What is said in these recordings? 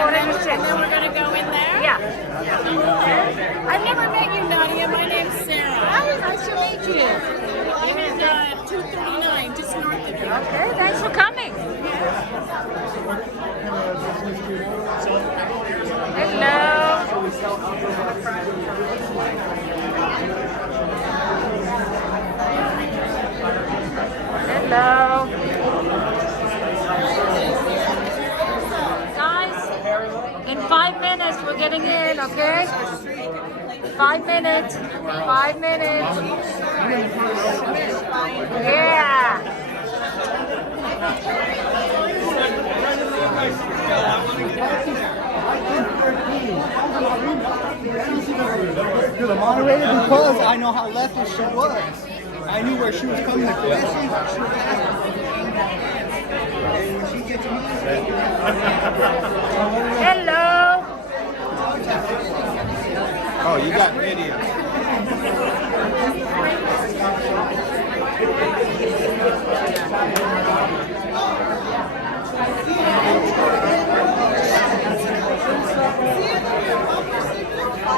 406. And then we're going to go in there? Yeah. I've never met you, Nadia. My name's Sarah. Hi, nice to meet you. I'm in 239, just north of you. Okay, thanks for coming. Hello. Hello. Guys, in 5 minutes we're getting in, okay? 5 minutes. 5 minutes. Yeah. You're the moderator because I know how leftist she was. I knew where she was coming to questions. And when she gets me, Hello. Oh, you got video.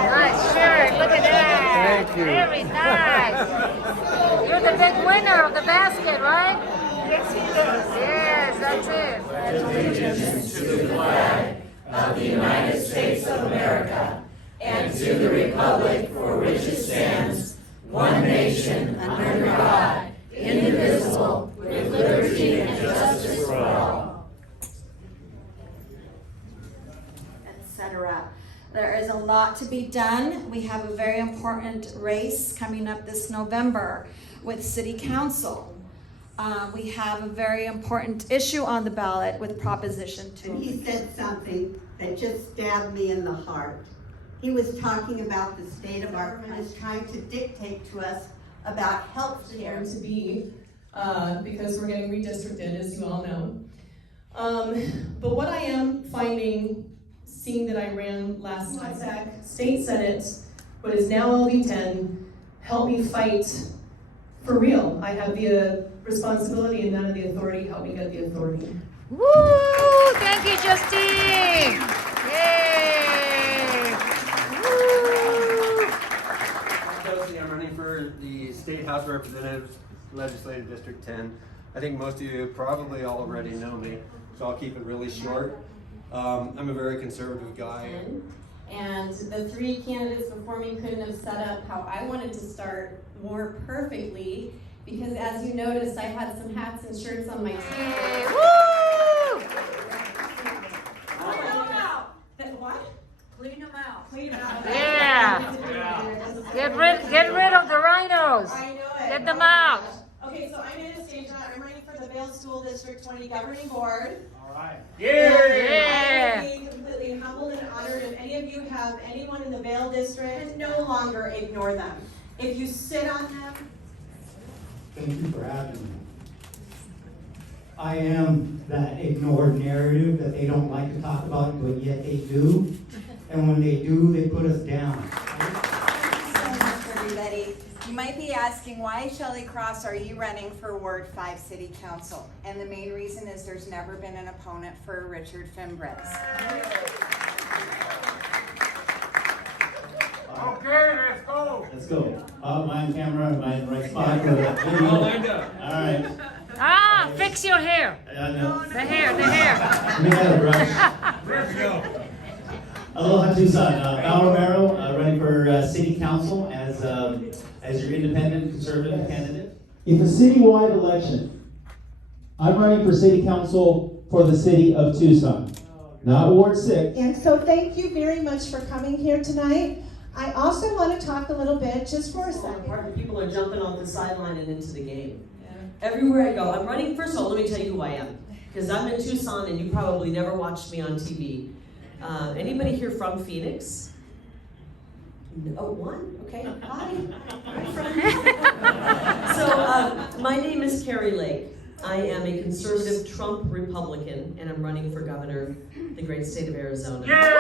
Nice shirt. Look at that. Thank you. Very nice. You're the big winner of the basket, right? Yes, that's it. Allegiance to the flag of the United States of America and to the republic for which it stands, one nation, under God, indivisible, with liberty and justice for all. Etc. There is a lot to be done. We have a very important race coming up this November with City Council. We have a very important issue on the ballot with Proposition 2. And he said something that just stabbed me in the heart. He was talking about the state of our government is trying to dictate to us about health care. To be, because we're getting redistricted, as you all know. But what I am finding, seeing that I ran last time, State Senate, what is now LD10, help me fight for real. I have the responsibility and none of the authority. Help me get the authority. Woo! Thank you, Justine. Yay! Woo! I'm running for the State House of Representatives, Legislative District 10. I think most of you probably already know me, so I'll keep it really short. I'm a very conservative guy. And the three candidates before me couldn't have set up how I wanted to start more perfectly, because as you noticed, I had some hats and shirts on my table. Woo! Clean them out. What? Clean them out. Clean them out. Yeah. Get rid of the rhinos. I know it. Get them out. Okay, so I'm Anastasia. I'm running for the Vail School District 20 Governing Board. All right. Yeah. I'm completely humbled and honored. If any of you have anyone in the Vail District, no longer ignore them. If you sit on them. Thank you for having me. I am that ignored narrative that they don't like to talk about, but yet they do. And when they do, they put us down. Thank you so much, everybody. You might be asking, why, Shelley Cross, are you running for Ward 5 City Council? And the main reason is there's never been an opponent for Richard Fimbres. Okay, let's go. Let's go. My camera, my right spot. All right. Ah, fix your hair. No. The hair. We got a brush. Let's go. Aloha Tucson. Val Romero, running for City Council as your independent conservative candidate. It's a citywide election. I'm running for City Council for the city of Tucson, not Ward 6. And so thank you very much for coming here tonight. I also want to talk a little bit, just for a second. People are jumping off the sideline and into the game. Everywhere I go, I'm running. First of all, let me tell you who I am, because I'm in Tucson and you probably never watched me on TV. Anybody here from Phoenix? Oh, one? Okay. Hi. Hi, friend. So, my name is Kari Lake. I am a conservative Trump Republican, and I'm running for governor of the great state of Arizona. Yeah.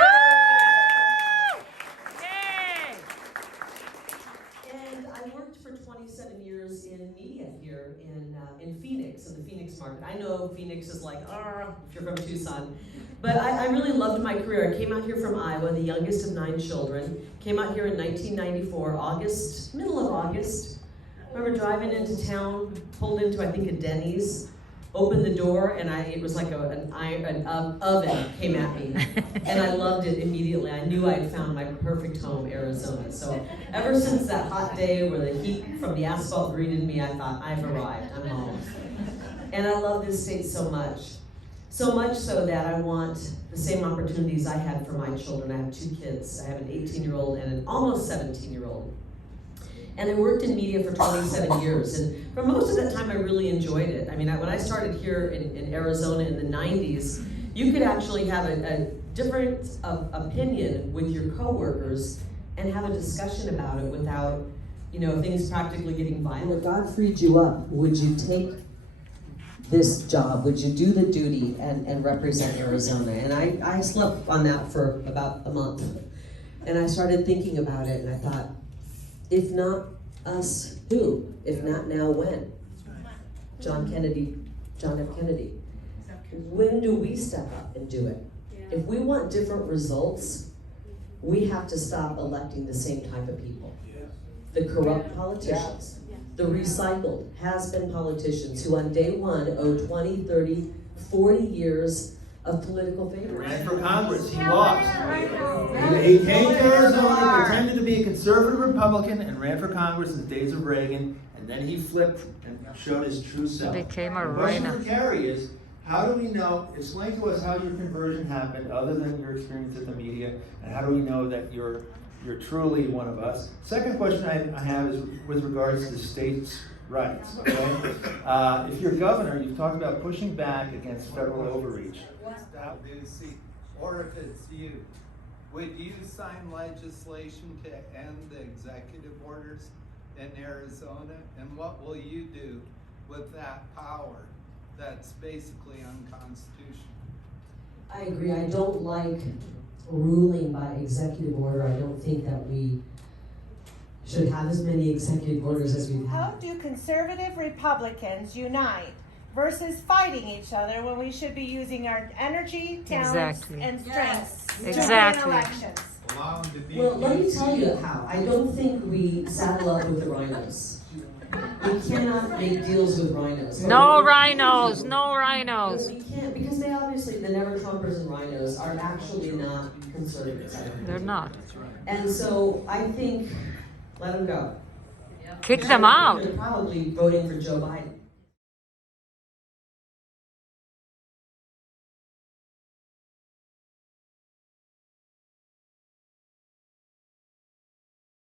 And I worked for 27 years in media here in Phoenix, in the Phoenix market. I know Phoenix is is like, if you're from Tucson. But I really loved my career. I came out here from Iowa, the youngest of 9 children. Came out here in 1994, middle of August. I remember driving into town, pulled into, I think, a Denny's, opened the door, and it was like an oven came at me. And I loved it immediately. I knew I had found my perfect home, Arizona. So ever since that hot day where the heat from the asphalt greeted me, I thought, I've arrived, I'm home. And I love this state so much. So much so that I want the same opportunities I had for my children. I have 2 kids. I have an 18-year-old and an almost 17-year-old. And I worked in media for 27 years, and for most of that time I really enjoyed it. I mean, when I started here in Arizona in the 90s, you could actually have a different opinion with your coworkers and have a discussion about it without, things practically getting violent. If God freed you up, would you take this job? Would you do the duty and represent Arizona? And I slept on that for about a month, and I started thinking about it, and I thought, if not us, who? If not now, when? John F. Kennedy. When do we step up and do it? If we want different results, we have to stop electing the same type of people. The corrupt politicians, the recycled, has-been politicians who on day one owe 20, 30, 40 years of political favor. Ran for Congress, he lost. He came to Arizona, pretended to be a conservative Republican, and ran for Congress in the days of Reagan, and then he flipped and showed his true self. Became a The question rhino. for Kari is, how do we know, explain to us how your conversion happened, other than your experience at the media, and how do we know that you're truly one of us? Second question I have is with regards to states' rights, okay? If you're governor, you've talked about pushing back against federal overreach. Or if it's you, would you sign legislation to end the executive orders in Arizona? And what will you do with that power that's basically unconstitutional? I agree. I don't like ruling by executive order. I don't think that we should have as many executive orders as we've How had. do conservative Republicans unite versus fighting each other when we should be using our energy, talents, Exactly. and strengths to Exactly. win elections? Well, let me tell you how. I don't think we saddle up with the rhinos. We cannot make deals with rhinos. No rhinos, no rhinos. We can't, because they obviously, the never-Trumpers and rhinos are actually not conservatives. They're not. And so I think, let them go. Kick them out. They're probably voting for Joe Biden.